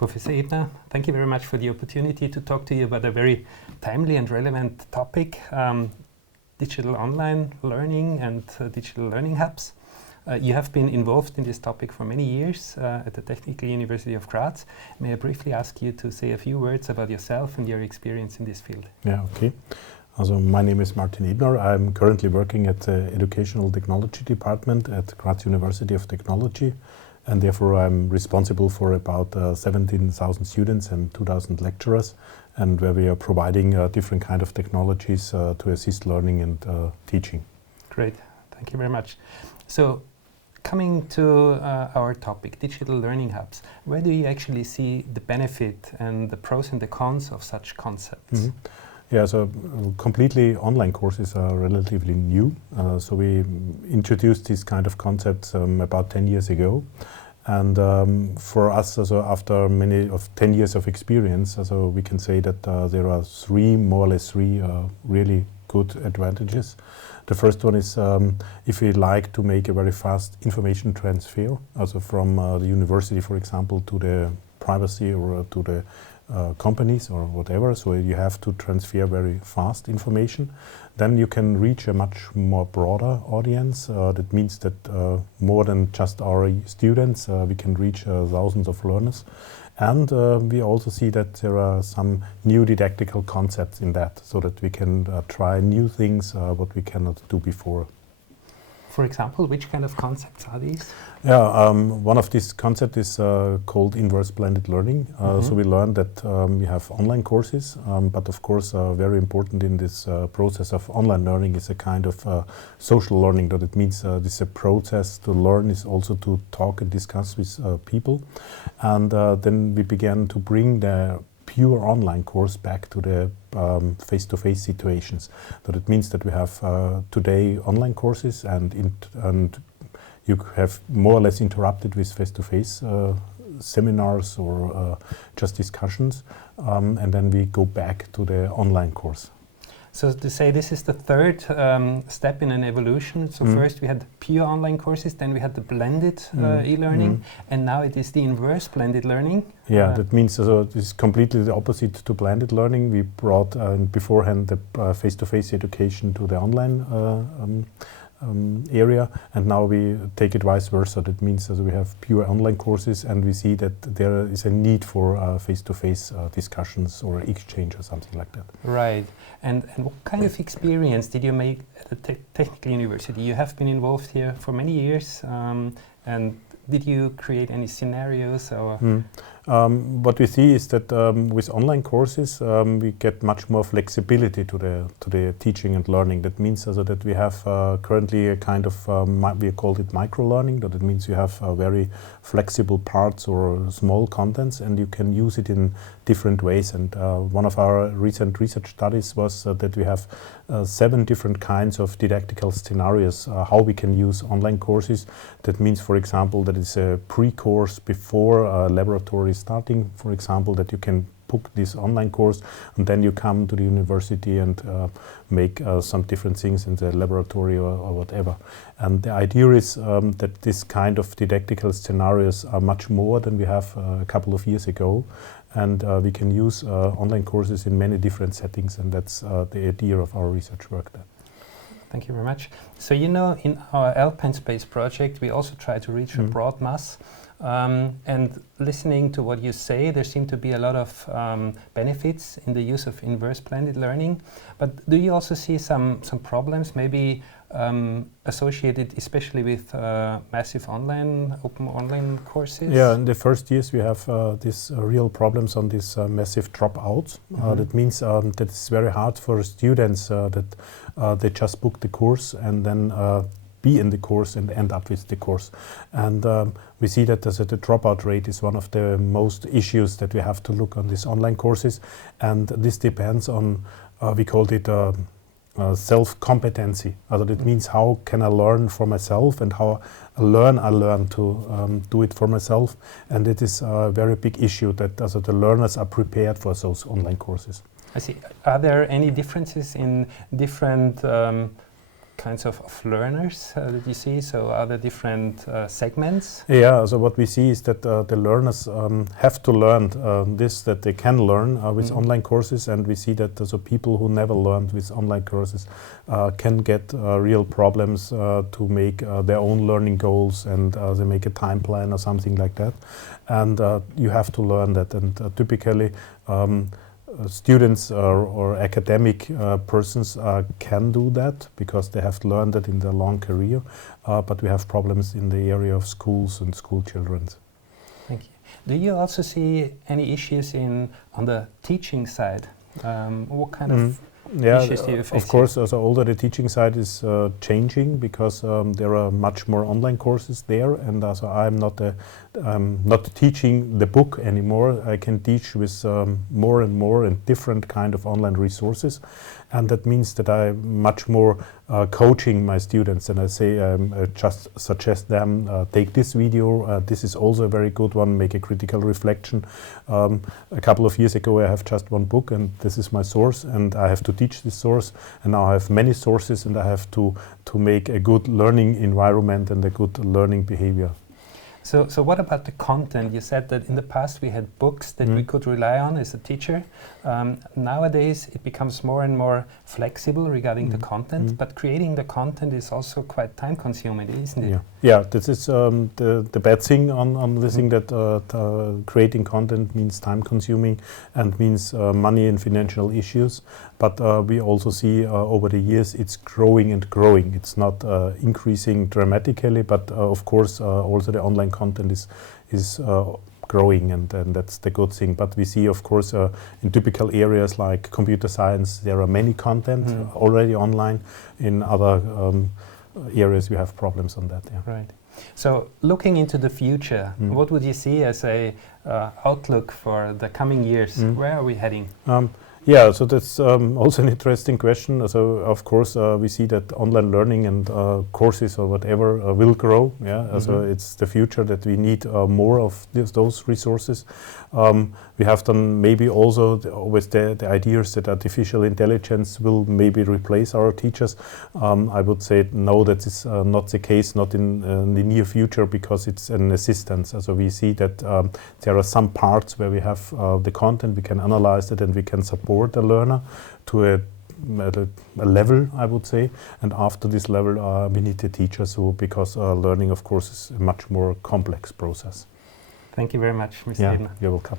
Professor Ebner, thank you very much for the opportunity to talk to you about a very timely and relevant topic, digital online learning and digital learning hubs. You have been involved in this topic for many years at the Technical University of Graz. May I briefly ask you to say a few words about yourself and your experience in this field? Yeah, okay. Also, my name is Martin Ebner. I'm currently working at the Educational Technology Department at Graz University of Technology, and therefore I'm responsible for about 17,000 students and 2,000 lecturers, and where we are providing different kind of technologies to assist learning and teaching. Great, thank you very much. So, coming to our topic, digital learning hubs, where do you actually see the benefit and the pros and the cons of such concepts? Mm-hmm. Yeah, so completely online courses are relatively new. So we introduced these kind of concepts about 10 years ago. And for us, also after 10 years of experience, so we can say that there are more or less three really good advantages. The first one is if we like to make a very fast information transfer, also from the university, for example, to the privacy or to the companies or whatever, so you have to transfer very fast information. Then you can reach a much more broader audience. That means that more than just our students, we can reach thousands of learners. And we also see that there are some new didactical concepts in that, so that we can try new things what we cannot do before. For example, which kind of concepts are these? Yeah, one of these concepts is called inverse blended learning. So we learned that we have online courses, but of course very important in this process of online learning is a kind of social learning. That it means this is a process to learn is also to talk and discuss with people. And then we began to bring the pure online course back to the face-to-face situations. So that means that we have today online courses and you have more or less interrupted with face-to-face seminars or just discussions, and then we go back to the online course. So to say this is the third step in an evolution. So first we had pure online courses, then we had the blended e-learning, and now it is the inverse blended learning. Yeah, that means this is completely the opposite to blended learning. We brought beforehand the face-to-face education to the online area, and now we take it vice versa. That means we have pure online courses, and we see that there is a need for face-to-face discussions or exchange or something like that. Right. And what kind of experience did you make at the Technical University? You have been involved here for many years, and did you create any scenarios? Or what we see is that with online courses we get much more flexibility to the teaching and learning. That means also that we have currently a kind of we call it micro learning. That it means you have very flexible parts or small contents, and you can use it in different ways. And one of our recent research studies was that we have 7 different kinds of didactical scenarios how we can use online courses. That means, for example, that it's a pre-course before a laboratory starting, for example, that you can book this online course and then you come to the university and make some different things in the laboratory or whatever. And the idea is that this kind of didactical scenarios are much more than we have a couple of years ago, and we can use online courses in many different settings, and that's the idea of our research work there. Thank you very much. So in our Alpine Space project we also try to reach a broad mass. And listening to what you say, there seem to be a lot of benefits in the use of inverse blended learning. But do you also see some problems, maybe associated especially with massive open online courses? Yeah, in the first years we have these real problems on these massive dropouts. That means that it's very hard for students that they just book the course and then be in the course and end up with the course. And we see that the dropout rate is one of the most issues that we have to look on these online courses. And this depends on, we called it self-competency. That means how can I learn for myself and how I learn to do it for myself. And it is a very big issue that the learners are prepared for those online courses. I see. Are there any differences in different kinds of learners that you see? So are there different segments? Yeah, so what we see is that the learners have to learn that they can learn with online courses, and we see that so people who never learned with online courses can get real problems to make their own learning goals, and they make a time plan or something like that. And you have to learn that, and typically students or academic persons can do that because they have learned it in their long career, but we have problems in the area of schools and school children. Thank you. Do you also see any issues on the teaching side? What kind of issues do you face? Of course, although the teaching side is changing because there are much more online courses there, and I'm not teaching the book anymore. I can teach with more and more and different kind of online resources, and that means that I'm much more coaching my students, and I say I just suggest them take this video. This is also a very good one. Make a critical reflection. A couple of years ago, I have just one book, and this is my source, and I have to teach this source. And now I have many sources, and I have to make a good learning environment and a good learning behavior. So what about the content? You said that in the past we had books that we could rely on as a teacher. Nowadays it becomes more and more flexible regarding the content, but creating the content is also quite time consuming, isn't it? Yeah, this is the bad thing on this thing, that creating content means time consuming and means money and financial issues. But we also see over the years it's growing and growing. It's not increasing dramatically, but of course also the online content is growing, and that's the good thing. But we see, of course, in typical areas like computer science, there are many content already online. In other areas we have problems on that. Yeah. Right. So looking into the future, what would you see as a outlook for the coming years? Where are we heading? Yeah, so that's also an interesting question. So of course we see that online learning and courses or whatever will grow. Yeah, so it's the future that we need more of those resources. We have done maybe also with the ideas that artificial intelligence will maybe replace our teachers. I would say no, that is not the case, not in the near future, because it's an assistance. So we see that there are some parts where we have the content, we can analyze it, and we can support the learner to a level, I would say. And after this level we need the teachers, because learning, of course, is a much more complex process. Thank you very much, Mr. Ebner. You're welcome.